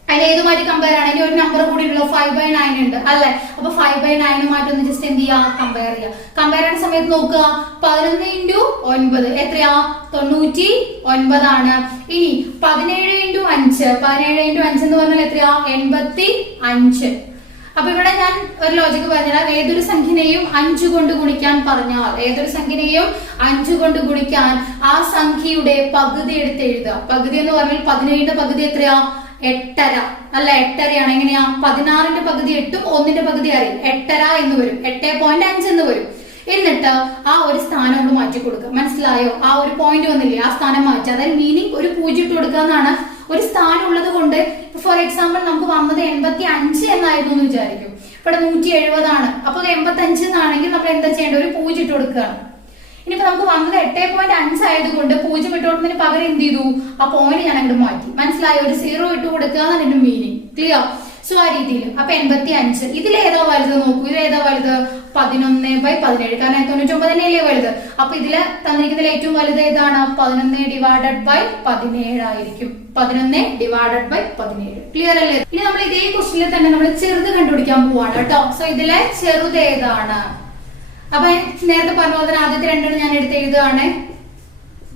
അതിൽ ഏതുമായിട്ട് കമ്പയർ ആണ്? ഇനി ഒരു നമ്പർ കൂടി ഉള്ളൂ, 5/9 ഉണ്ട് അല്ലെ? അപ്പൊ 5/9 മാറ്റി ഒന്ന് ജസ്റ്റ് എന്ത് ചെയ്യാ? കമ്പയർ ചെയ്യാം. കമ്പയർ ചെയ്യുന്ന സമയത്ത് നോക്കുക, 11 × 9 എത്രയാ? 99 ആണ്. ഇനി 17 × 5 17 × 5 എന്ന് പറഞ്ഞാൽ എത്രയാ? 85. അപ്പൊ ഇവിടെ ഞാൻ ഒരു ലോജിക്ക് പറഞ്ഞാൽ, ഏതൊരു സംഖ്യനെയും 5 കൊണ്ട് ഗുണിക്കാൻ പറഞ്ഞാൽ, ഏതൊരു സംഖ്യനെയും 5 കൊണ്ട് ഗുണിക്കാൻ ആ സംഖ്യയുടെ പകുതി എടുത്ത് എഴുതുക. പകുതി എന്ന് പറഞ്ഞാൽ 17ന്റെ പകുതി എത്രയാ? 8.5 അല്ല? 8.5 എങ്ങനെയാ? 16ന്റെ പകുതി 8ഉം 1ന്റെ പകുതി 6 8.5 എന്ന് വരും. 8.5 എന്ന് വരും. എന്നിട്ട് ആ ഒരു സ്ഥാനം കൊണ്ട് മാറ്റി കൊടുക്കുക. മനസ്സിലായോ? ആ ഒരു പോയിന്റ് വന്നില്ലേ, ആ സ്ഥാനം മാറ്റി. അതായത് മീനിങ് ഒരു 0 ഇട്ട് കൊടുക്കുക എന്നാണ്. ഒരു സ്ഥാനം ഉള്ളത് കൊണ്ട് ഫോർ എക്സാമ്പിൾ നമുക്ക് വന്നത് 85 എന്നായിരുന്നു എന്ന് വിചാരിക്കും. ഇവിടെ 170 ആണ്. അപ്പൊ 85 എന്നാണെങ്കിൽ നമ്മൾ എന്താ ചെയ്യേണ്ടത്? ഒരു 0 ഇട്ട് കൊടുക്കുകയാണ്. ഇനിയിപ്പോ നമുക്ക് വന്നത് 8.5 ആയതുകൊണ്ട് 0 ഇട്ട് കൊടുക്കുന്നതിന് പകരം എന്ത് ചെയ്തു? ആ പോയിന്റ് ഞാൻ അങ്ങോട്ട് മാറ്റി. മനസ്സിലായോ? ഒരു 0 ഇട്ട് കൊടുക്കുക എന്നാണ് എന്റെ മീനിങ്. ക്ലിയർ? സോ ആ രീതിയിൽ. അപ്പൊ 85 ഇതിലേതോ വലുത് നോക്കൂ. ഇതിലേതോ വലുത്? 11/17. കാരണം 99 തന്നെയല്ലേ വലുത്. അപ്പൊ ഇതില് തന്നിരിക്കുന്നതിൽ ഏറ്റവും വലുത് ഏതാണ്? 11/17 ആയിരിക്കും. 11/17. ക്ലിയർ അല്ലേ? ഇനി നമ്മൾ ഇതേ ക്വസ്റ്റിനിൽ തന്നെ നമ്മൾ ചെറുത് കണ്ടുപിടിക്കാൻ പോവാണ് കേട്ടോ. സോ ഇതിലെ ചെറുത് ഏതാണ്? അപ്പൊ നേരത്തെ പറഞ്ഞ പോലെ ആദ്യത്തെ രണ്ടെണ്ണം ഞാൻ എടുത്ത് എഴുതുകയാണ്.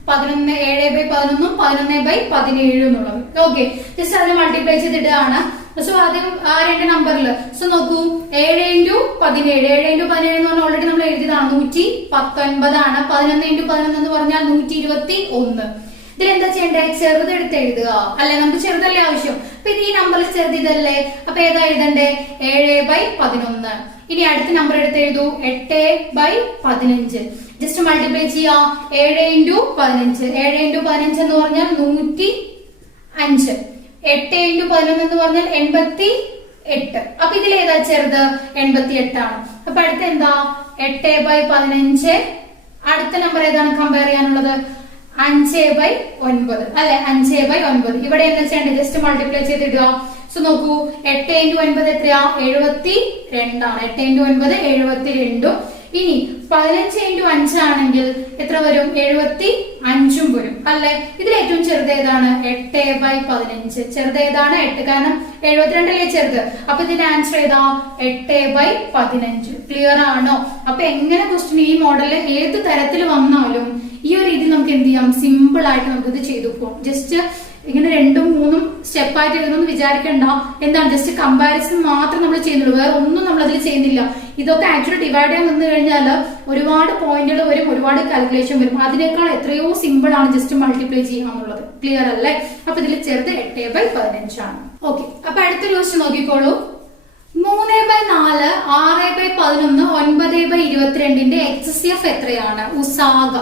7/11 11/17 എന്നുള്ളത്. ഓക്കെ, ജസ്റ്റ് അതിനെ മൾട്ടിപ്ലൈ ചെയ്തിട്ടാണ്. സോ ആദ്യം ആ രണ്ട് നമ്പറിൽ സോ നോക്കൂ, 7 × 17. 7 × 17 എന്ന് പറഞ്ഞാൽ ഓൾറെഡി നമ്മൾ എഴുതിയതാണ്. 119 ആണ്. 11 × 11 എന്ന് പറഞ്ഞാൽ 121. ഇതിലെന്താ ചെയ്യണ്ടേ? ചെറുത് എടുത്ത് എഴുതുക അല്ലെ? നമുക്ക് ചെറുതല്ലേ ആവശ്യം. അപ്പൊ ഇത് ഈ നമ്പറിൽ ചെറുത് ഇതല്ലേ. അപ്പൊ ഏതാ എഴുതണ്ടേ? 7/11. ഇനി അടുത്ത നമ്പർ എടുത്ത് എഴുതൂ. 8/15. ജസ്റ്റ് മൾട്ടിപ്ലൈ ചെയ്യാം. 7 × 15. 7 × 15 എന്ന് പറഞ്ഞാൽ 105. 8 × 11 എന്ന് പറഞ്ഞാൽ 88. അപ്പൊ ഇതിലേതാ ചെറുത്? 88 ആണ്. അപ്പൊ അടുത്ത എന്താ? 8/15. അടുത്ത നമ്പർ ഏതാണ് കമ്പയർ ചെയ്യാനുള്ളത്? 5/9 അല്ലെ? 5/9. ഇവിടെ എന്താ ചെയ്യേണ്ടത്? Just multiply ചെയ്തിടുക. സോ നോക്കൂ, 8 × 9 എത്രയാ? 72 ആണ്. 8 × 9 72. ഇനി 15 × 5 ആണെങ്കിൽ എത്ര വരും? 75 വരും അല്ലെ? ഇതിൽ ഏറ്റവും ചെറുത് ഏതാണ്? 8/15. ചെറുത് ഏതാണ്? 8. കാരണം 72 അല്ലേ ചെറുത്. അപ്പൊ ഇതിന്റെ ആൻസർ ഏതാ? 8/15. ക്ലിയർ ആണോ? അപ്പൊ എങ്ങനെ ക്വസ്റ്റ്യൻ ഈ മോഡല് ഏത് തരത്തിൽ വന്നാലും ഈ ഒരു രീതിയിൽ നമുക്ക് എന്ത് ചെയ്യാം? സിമ്പിൾ ആയിട്ട് നമുക്ക് ഇത് ചെയ്തു പോകും. ജസ്റ്റ് ഇങ്ങനെ 2ഉം 3ഉം സ്റ്റെപ്പായിട്ട് എഴുതണമെന്ന് വിചാരിക്കണ്ട. എന്താണ്? ജസ്റ്റ് കമ്പാരിസൺ മാത്രം നമ്മൾ ചെയ്യുന്നുള്ളൂ. വേറെ ഒന്നും നമ്മൾ അതിൽ ചെയ്യുന്നില്ല. ഇതൊക്കെ ആക്ച്വലി ഡിവൈഡ് ചെയ്യാൻ വന്നു കഴിഞ്ഞാൽ ഒരുപാട് പോയിന്റുകൾ വരും, ഒരുപാട് കാൽക്കുലേഷൻ വരും. അതിനേക്കാൾ എത്രയോ സിമ്പിൾ ആണ് ജസ്റ്റ് മൾട്ടിപ്ലൈ ചെയ്യാന്നുള്ളത്. ക്ലിയർ അല്ലേ? അപ്പൊ ഇതിൽ ചെറുത് 8/15 ആണ്. ഓക്കെ, അപ്പൊ അടുത്തൊരു ക്വസ്റ്റ്യൻ നോക്കിക്കോളൂ. 3/4 6/11 9/22 HCF എത്രയാണ്? ഉസാഗ.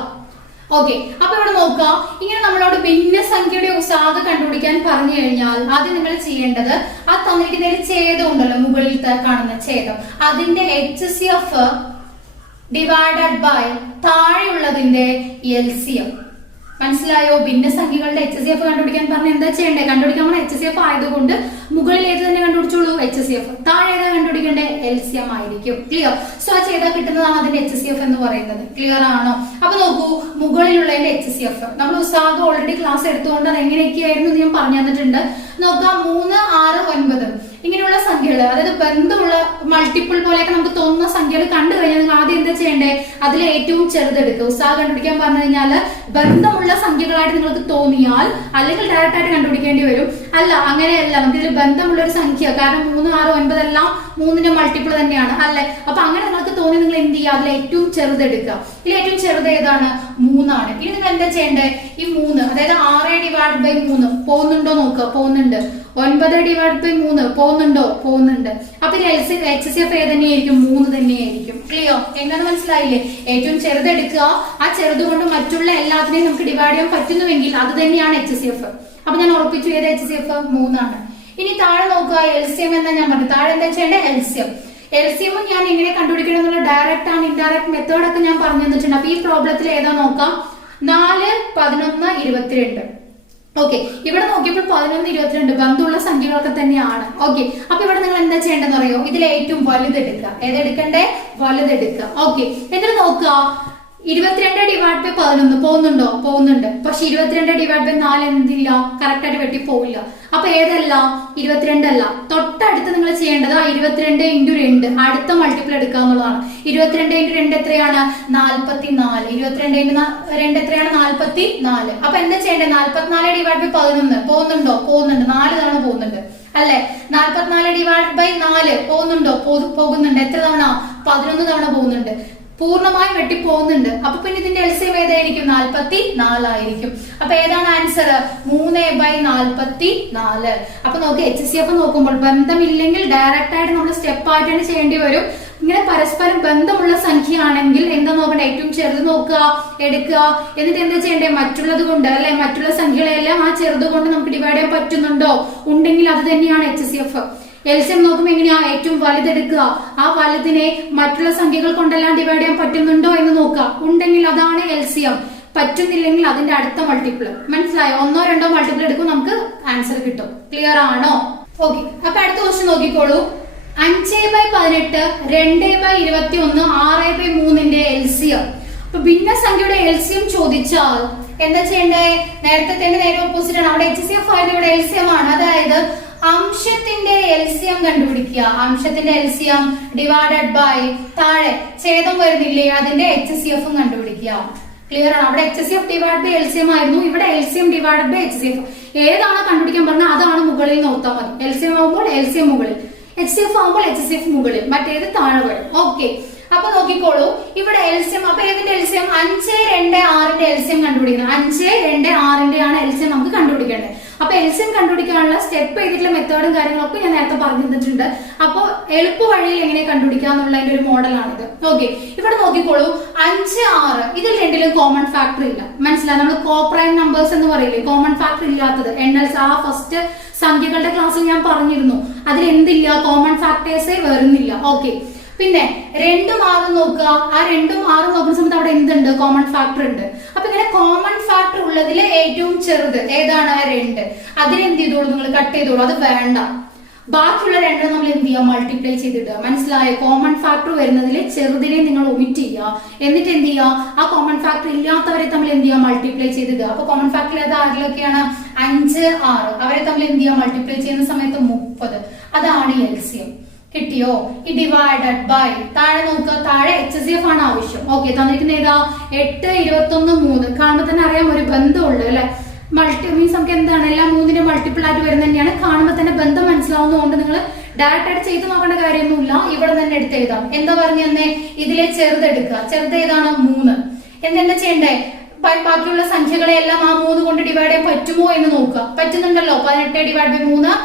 ഓക്കെ, അപ്പൊ ഇവിടെ നോക്കാം. ഇങ്ങനെ നമ്മളോട് ഭിന്നസംഖ്യയുടെ ഉസാഗ കണ്ടുപിടിക്കാൻ പറഞ്ഞു കഴിഞ്ഞാൽ ആദ്യം നിങ്ങൾ ചെയ്യേണ്ടത് ആ തന്നിരിക്കുന്ന ഒരു ഛേദം ഉണ്ടല്ലോ, മുകളിൽ കാണുന്ന ഛേദം, അതിന്റെ HCF ഡിവൈഡഡ് ബൈ താഴെയുള്ളതിന്റെ LCM. മനസ്സിലായോ? ഭിന്നസംഖ്യകളുടെ HCF കണ്ടുപിടിക്കാൻ പറഞ്ഞ എന്താ ചെയ്യണ്ടേ? കണ്ടുപിടിക്കാൻ പറഞ്ഞ HCF ആയതുകൊണ്ട് മുകളിൽ ഏത് തന്നെ കണ്ടുപിടിച്ചോളൂ, HCF. താഴെ ഏതാ കണ്ടുപിടിക്കേണ്ടേ? LCM ആയിരിക്കും. ക്ലിയർ? സോ ആ ചെയ്താൽ കിട്ടുന്നതാണ് അതിന്റെ HCF എന്ന് പറയുന്നത്. ക്ലിയർ ആണോ? അപ്പൊ നോക്കൂ, മുകളിലുള്ളതിന്റെ HCF നമ്മൾ ഉസാഗ ഓൾറെഡി ക്ലാസ് എടുത്തുകൊണ്ട് അത് എങ്ങനെയൊക്കെയായിരുന്നു ഞാൻ പറഞ്ഞു തന്നിട്ടുണ്ട്. നോക്കാം, 3, 6, 9 ഇങ്ങനെയുള്ള സംഖ്യകൾ, അതായത് ബന്ധമുള്ള മൾട്ടിപ്പിൾ പോലെയൊക്കെ നമുക്ക് തോന്നുന്ന സംഖ്യകൾ കണ്ടു കഴിഞ്ഞാൽ നിങ്ങൾ ആദ്യം എന്താ ചെയ്യേണ്ടേ? അതിൽ ഏറ്റവും ചെറുതെടുക്കുക. ഉസാഗ കണ്ടുപിടിക്കാൻ പറഞ്ഞു കഴിഞ്ഞാൽ ബന്ധമുള്ള സംഖ്യകളായിട്ട് നിങ്ങൾക്ക് തോന്നിയാൽ അല്ലെങ്കിൽ ഡയറക്റ്റ് ആയിട്ട് കണ്ടുപിടിക്കേണ്ടി വരും. അല്ല, അങ്ങനെയല്ല, നമുക്ക് ഇതിൽ ബന്ധമുള്ള ഒരു സംഖ്യ, കാരണം 3, 6, 9 എല്ലാം 3ന്റെ മൾട്ടിപ്പിൾ തന്നെയാണ് അല്ലെ? അപ്പൊ അങ്ങനെ നിങ്ങൾക്ക് തോന്നി നിങ്ങൾ എന്ത് ചെയ്യുക? അതിൽ ഏറ്റവും ചെറുതെടുക്കുക. ഇതിൽ ഏറ്റവും ചെറുത് ഏതാണ്? 3 ആണ്. ഇനി നിങ്ങൾ എന്താ ചെയ്യേണ്ടേ? ഈ 3, അതായത് 6/3 പോകുന്നുണ്ടോ നോക്കുക. പോകുന്നുണ്ട്. 9/3 പോകുന്നുണ്ടോ? പോകുന്നുണ്ട്. അപ്പൊ HCF ഏതന്നെയായിരിക്കും? 3 തന്നെയായിരിക്കും. ക്ലിയർ? എങ്ങനെ മനസ്സിലായില്ലേ? ഏറ്റവും ചെറുതെടുക്കുക. ആ ചെറുത് കൊണ്ട് മറ്റുള്ള എല്ലാത്തിനെയും നമുക്ക് ഡിവൈഡ് ചെയ്യാൻ പറ്റുന്നുവെങ്കിൽ അത് തന്നെയാണ് HCF. അപ്പൊ ഞാൻ ഉറപ്പിച്ചു, ഏത് HCF? 3 ആണ്. ഇനി താഴെ നോക്കുക, LCM എന്നാ ഞാൻ പറഞ്ഞു. താഴെ എന്താ ചെയ്യേണ്ടത്? LCM ഞാൻ എങ്ങനെ കണ്ടുപിടിക്കണം എന്നുള്ള ഡയറക്റ്റ് ആൻഡ് ഇൻഡയറക്റ്റ് മെത്തേഡ് ഒക്കെ ഞാൻ പറഞ്ഞു തന്നിട്ടുണ്ട്. അപ്പൊ ഈ പ്രോബ്ലത്തിൽ ഏതാ നോക്കാം. 4, 11, 22. ഓക്കെ, ഇവിടെ നോക്കിയപ്പോൾ 11, 22 ബന്ധമുള്ള സംഖ്യകളൊക്കെ തന്നെയാണ്. ഓക്കെ, അപ്പൊ ഇവിടെ നിങ്ങൾ എന്താ ചെയ്യേണ്ടതെന്ന് അറിയോ? ഇതിൽ ഏറ്റവും വലുതെടുക്കുക. ഏതെടുക്കണ്ടേ? വലുതെടുക്കുക. ഓക്കെ, എന്നിട്ട് നോക്കുക, 22/11 പോകുന്നുണ്ടോ? പോകുന്നുണ്ട്. പക്ഷെ 22/4 എന്തില്ല? കറക്റ്റ് ആയിട്ട് വെട്ടി പോവില്ല. അപ്പൊ ഏതല്ല? 22 അല്ല. തൊട്ടടുത്ത് നിങ്ങൾ ചെയ്യേണ്ടത് 22 × 2 അടുത്ത മൾട്ടിപ്പിൾ എടുക്കുക എന്നുള്ളതാണ്. 22 × 2 എത്രയാണ്? 44. 22 × 2 എത്രയാണ്? 44. അപ്പൊ എന്താ ചെയ്യേണ്ടത്? 44/11 പോകുന്നുണ്ടോ? പോകുന്നുണ്ട്. 4 തവണ പോകുന്നുണ്ട് അല്ലെ? 44/4 പോകുന്നുണ്ടോ? പോകുന്നുണ്ട്. എത്ര തവണ? 11 തവണ പോകുന്നുണ്ട്. പൂർണ്ണമായും വെട്ടി പോകുന്നുണ്ട്. അപ്പൊ പിന്നെ ഇതിന്റെ LCM ഏതായിരിക്കും? 44 ആയിരിക്കും. അപ്പൊ ഏതാണ് ആൻസർ? 3/44. അപ്പൊ നോക്ക്, HCF നോക്കുമ്പോൾ ബന്ധമില്ലെങ്കിൽ ഡയറക്റ്റ് ആയിട്ട് നമ്മൾ സ്റ്റെപ്പ് ആയിട്ടാണ് ചെയ്യേണ്ടി വരും. ഇങ്ങനെ പരസ്പരം ബന്ധമുള്ള സംഖ്യ ആണെങ്കിൽ എന്താ നോക്കണ്ടേ, ഏറ്റവും ചെറുത് നോക്കുക, എടുക്കുക, എന്നിട്ട് എന്താ ചെയ്യണ്ടേ, മറ്റുള്ളത് കൊണ്ട് അല്ലെ, മറ്റുള്ള സംഖ്യകളെല്ലാം ആ ചെറുത് കൊണ്ട് നമുക്ക് ഡിവൈഡ് ചെയ്യാൻ പറ്റുന്നുണ്ടോ, ഉണ്ടെങ്കിൽ അത് തന്നെയാണ് HCF. LCM നോക്കുമ്പോൾ എങ്ങനെയാ, ഏറ്റവും വലുതെടുക്കുക, ആ വലുതിനെ മറ്റുള്ള സംഖ്യകൾ കൊണ്ടെല്ലാം ഡിവൈഡ് ചെയ്യാൻ പറ്റുന്നുണ്ടോ എന്ന് നോക്കുക, ഉണ്ടെങ്കിൽ അതാണ് LCM. പറ്റുന്നില്ലെങ്കിൽ അതിന്റെ അടുത്ത മൾട്ടിപ്പിൾ. മനസ്സിലായോ? 1 or 2 മൾട്ടിപ്പിൾ എടുക്കും, നമുക്ക് ആൻസർ കിട്ടും. ക്ലിയർ ആണോ? ഓക്കെ, അപ്പൊ അടുത്ത ക്വസ്റ്റ്യൻ നോക്കിക്കോളൂ. 5/18, 2/21, 6/3 LCM. അപ്പൊ ഭിന്നസംഖ്യയുടെ LCM ചോദിച്ചാൽ എന്താ ചെയ്യണ്ടേ, നേരത്തെ നേരെ ഓപ്പോസിറ്റ് ആണ്. അവിടെ HCF ആയിരുന്നു, ഇവിടെ LCM ആണ്. അതായത് അംശത്തിന്റെ LCM കണ്ടുപിടിക്കുക. അംശത്തിന്റെ LCM ഡിവൈഡഡ് ബൈ താഴെ ഛേദം വരുന്നില്ലേ, അതിന്റെ HCF കണ്ടുപിടിക്കുക. ക്ലിയർ ആണ്? അവിടെ HCF ഡിവൈഡ് ബൈ LCM ആയിരുന്നു, ഇവിടെ LCM ഡിവൈഡഡ് ബൈ HCF. ഏതാണ് കണ്ടുപിടിക്കാൻ പറഞ്ഞാൽ അതാണ് മുകളിൽ നോക്കാൻ മതി. LCM ആവുമ്പോൾ LCM മുകളിൽ, HCF ആവുമ്പോൾ HCF മുകളിൽ, മറ്റേത് താഴെ വരും. ഓക്കെ, അപ്പൊ നോക്കിക്കോളൂ, ഇവിടെ LCM. അപ്പൊ ഏതിന്റെ LCM? 5, 2, 6ന്റെ LCM കണ്ടുപിടിക്കുന്നത്. 5, 2, 6ന്റെ ആണ് LCM നമുക്ക് കണ്ടുപിടിക്കേണ്ടത്. അപ്പൊ LCM കണ്ടുപിടിക്കാനുള്ള സ്റ്റെപ്പ് ചെയ്തിട്ടുള്ള മെത്തേഡും കാര്യങ്ങളൊക്കെ ഞാൻ നേരത്തെ പറഞ്ഞു തന്നിട്ടുണ്ട്. അപ്പൊ എളുപ്പ വഴിയിൽ എങ്ങനെ കണ്ടുപിടിക്കാന്നുള്ളതിന്റെ ഒരു മോഡലാണിത്. ഓക്കെ, ഇവിടെ നോക്കിക്കോളൂ, 5, 6 ഇതിൽ രണ്ടിലും കോമൺ ഫാക്ടർ ഇല്ല. മനസ്സിലായി? നമ്മൾ കോപ്രൈം നമ്പേഴ്സ് എന്ന് പറയില്ലേ, കോമൺ ഫാക്ടർ ഇല്ലാത്തത്. NLs ആ ഫസ്റ്റ് സംഖ്യകളുടെ ക്ലാസ്സിൽ ഞാൻ പറഞ്ഞിരുന്നു, അതിൽ എന്തില്ല, കോമൺ ഫാക്ടേഴ്സേ വരുന്നില്ല. ഓക്കെ, പിന്നെ 2, 6 നോക്കുക. ആ 2, 6 നോക്കുന്ന സമയത്ത് അവിടെ എന്തുണ്ട്, കോമൺ ഫാക്ടർ ഉണ്ട്. അപ്പൊ ഇങ്ങനെ കോമൺ ഫാക്ടർ ഉള്ളതിൽ ഏറ്റവും ചെറുത് ഏതാണ്? 2. അതിനെന്ത് ചെയ്തോളൂ, നിങ്ങൾ കട്ട് ചെയ്തോളൂ, അത് വേണ്ട. ബാക്കിയുള്ള 2 നമ്മൾ എന്ത് ചെയ്യുക, മൾട്ടിപ്ലൈ ചെയ്തിടുക. മനസ്സിലായോ? കോമൺ ഫാക്ടർ വരുന്നതിൽ ചെറുതിനെ നിങ്ങൾ ഒമിറ്റ് ചെയ്യുക, എന്നിട്ട് എന്ത് ചെയ്യുക, ആ കോമൺ ഫാക്ടർ ഇല്ലാത്തവരെ തമ്മിൽ എന്ത് ചെയ്യുക, മൾട്ടിപ്ലൈ ചെയ്തിടുക. അപ്പൊ കോമൺ ഫാക്ടർ ഏത് ആരിലൊക്കെയാണ്? 5, 6 അവരെ തമ്മിൽ എന്ത് ചെയ്യുക, മൾട്ടിപ്ലൈ ചെയ്യുന്ന സമയത്ത് 30. അതാണ് LCM. കിട്ടിയോ? ഈ ഡിവൈഡഡ് ബൈ താഴെ നോക്കുക, താഴെ HCF ആണ് ആവശ്യം. ഓക്കെ, തന്നിരിക്കുന്ന ഏതാ? 8, 21, 3. കാണുമ്പോൾ തന്നെ അറിയാം ഒരു ബന്ധമുണ്ട് അല്ലെ. മൾട്ടി മീൻസ് നമുക്ക് എന്താണ്, എല്ലാം 3ന്റെ മൾട്ടിപ്പിൾ ആയിട്ട് വരുന്നത് തന്നെയാണ്. കാണുമ്പോൾ തന്നെ ബന്ധം മനസ്സിലാവുന്നതുകൊണ്ട് നിങ്ങൾ ഡയറക്റ്റ് ആയിട്ട് ചെയ്ത് നോക്കേണ്ട കാര്യമൊന്നുമില്ല, ഇവിടെ തന്നെ എടുത്ത് എഴുതാം. എന്താ പറഞ്ഞു തന്നെ, ഇതിലെ ചെറുതെടുക്കുക. ചെറുത് ഏതാണ്? 3. എന്താ ചെയ്യണ്ടേ, ബാക്കിയുള്ള സംഖ്യകളെല്ലാം ആ 3 കൊണ്ട് ഡിവൈഡ് ചെയ്യാൻ പറ്റുമോ എന്ന് നോക്കുക. പറ്റുന്നുണ്ടല്ലോ. 18 ഡിവൈഡ് ബൈ 3,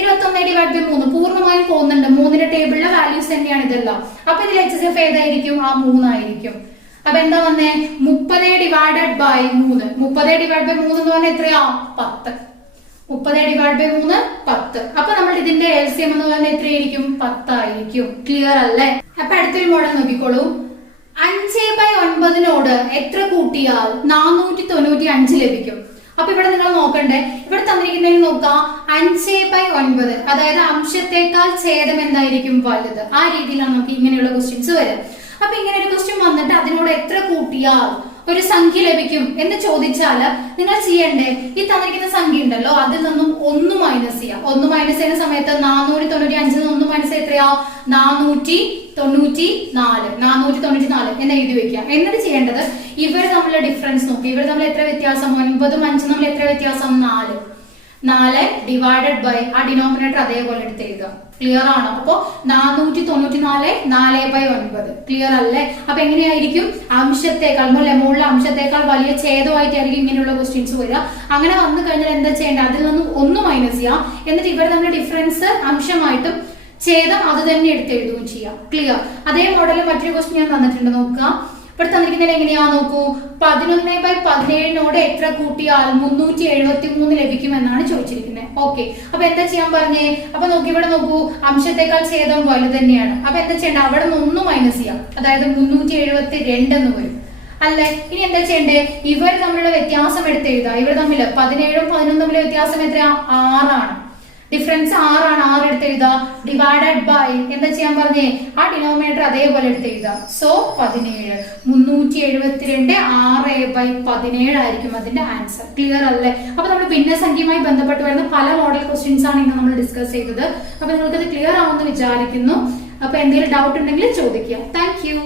21 ഡിവൈഡ് ബൈ 3 പൂർണ്ണമായും പോകുന്നുണ്ട്. 3ന്റെ ടേബിളിലെ വാല്യൂസ് തന്നെയാണ് ഇതെല്ലാം. അപ്പൊ ഇതിൽ HCF ഏതായിരിക്കും? ആ 3 ആയിരിക്കും. അപ്പൊ എന്താ വന്നേ, 30 ഡിവൈഡഡ് ബൈ 3. 30 ഡിവൈഡ് ബൈ 3 എന്ന് പറഞ്ഞാൽ എത്രയാ? 10. 30 ഡിവൈഡ് ബൈ 3 10. അപ്പൊ നമ്മൾ ഇതിന്റെ LCM എന്ന് പറഞ്ഞാൽ എത്രയായിരിക്കും? 10 ആയിരിക്കും. ക്ലിയർ അല്ലേ? അപ്പൊ അടുത്തൊരു മോഡൽ നോക്കിക്കോളൂ. 5/9 എത്ര കൂട്ടിയാൽ 495 ലഭിക്കും? അപ്പൊ ഇവിടെ നിങ്ങൾ നോക്കണ്ടേ, ഇവിടെ തന്നിരിക്കുന്നതിൽ നോക്കാം, 5/9 അതായത് അംശത്തെക്കാൾ ഛേദം എന്തായിരിക്കും? വലുത്. ആ രീതിയിലാണ് നമുക്ക് ഇങ്ങനെയുള്ള ക്വസ്റ്റ്യൻസ് വരും. അപ്പൊ ഇങ്ങനെ ഒരു ക്വസ്റ്റ്യൻ വന്നിട്ട് അതിനോട് എത്ര കൂട്ടിയാൽ ഒരു സംഖ്യ ലഭിക്കും എന്ന് ചോദിച്ചാല് നിങ്ങൾ ചെയ്യണ്ടേ, ഈ തന്നിരിക്കുന്ന സംഖ്യ ഉണ്ടല്ലോ അതിൽ നിന്നും 1 മൈനസ് ചെയ്യാം. 1 മൈനസ് ചെയ്യുന്ന സമയത്ത് 495 1 മൈനസ് എത്രയാ? 494 എന്ന് എഴുതി വെക്കാം. എന്നിട്ട് ചെയ്യേണ്ടത് ഇവർ തമ്മിലുള്ള ഡിഫറൻസ് നോക്കി. ഇവർ തമ്മിൽ എത്ര വ്യത്യാസം? 9ഉം 5ഉം തമ്മിൽ എത്ര വ്യത്യാസം? 4 ഡിവൈഡഡ് ബൈ ആ ഡിനോമിനേറ്റർ അതേപോലെ എടുത്ത് എഴുതുക. ക്ലിയർ ആണോ? അപ്പൊ 494 4/9. ക്ലിയർ അല്ലേ? അപ്പൊ എങ്ങനെയായിരിക്കും? അംശത്തേക്കാൾ മുകളിലെ അംശത്തേക്കാൾ വലിയ ഛേദമായിട്ടായിരിക്കും ഇങ്ങനെയുള്ള ക്വസ്റ്റ്യൻസ് വരിക. അങ്ങനെ വന്നു കഴിഞ്ഞാൽ എന്താ ചെയ്യേണ്ടത്? അതിൽ നിന്നും 1 മൈനസ് ചെയ്യാം. എന്നിട്ട് ഇവർ തമ്മിലുള്ള ഡിഫറൻസ് അംശമായിട്ടും ഛേദം അത് തന്നെ എടുത്ത് എഴുതുകയും ചെയ്യാം. ക്ലിയർ? അതേ മോഡലിൽ മറ്റൊരു ക്വസ്റ്റ്യൻ ഞാൻ തന്നിട്ടുണ്ട്, നോക്കുക. ഇവിടെ തന്നിരിക്കുന്നത് എങ്ങനെയാ നോക്കൂ. 11/17 എത്ര കൂട്ടിയാൽ 373 ലഭിക്കും എന്നാണ് ചോദിച്ചിരിക്കുന്നത്. ഓക്കെ, അപ്പൊ എന്താ ചെയ്യാൻ പറഞ്ഞേ? അപ്പൊ നോക്കി, ഇവിടെ നോക്കൂ, അംശത്തെക്കാൾ ഛേദം വലുത് തന്നെയാണ്. അപ്പൊ എന്താ ചെയ്യേണ്ടത്? അവിടെ നിന്ന് 1 മൈനസ് ചെയ്യാം. അതായത് 372 എന്ന് വരും അല്ലെ. ഇനി എന്താ ചെയ്യണ്ടേ? ഇവർ തമ്മിലുള്ള വ്യത്യാസം എടുത്ത് എഴുതാം. ഇവർ തമ്മിൽ 17ഉം 11ഉം തമ്മിലുള്ള വ്യത്യാസം എത്രയാ? 6 ആണ്. ഡിഫറൻസ് 6 ആണ്. 6 എടുത്ത് എഴുതാം. ഡിവൈഡഡ് ബൈ എന്താ ചെയ്യാൻ പറഞ്ഞേ? ആ ഡിനോമിനേറ്റർ അതേപോലെ എടുത്ത് എഴുതാം. സോ 17 372 6/17 ആയിരിക്കും അതിന്റെ ആൻസർ. ക്ലിയർ അല്ലേ? അപ്പൊ നമ്മൾ ഭിന്നസംഖ്യയുമായി ബന്ധപ്പെട്ട് വരുന്ന പല മോഡൽ ക്വസ്റ്റ്യൻസ് ആണ് ഇന്ന് നമ്മൾ ഡിസ്കസ് ചെയ്തത്. അപ്പൊ നിങ്ങൾക്ക് അത് ക്ലിയർ ആവുമെന്ന് വിചാരിക്കുന്നു. അപ്പൊ എന്തെങ്കിലും ഡൗട്ട് ഉണ്ടെങ്കിൽ ചോദിക്കുക. Thank you.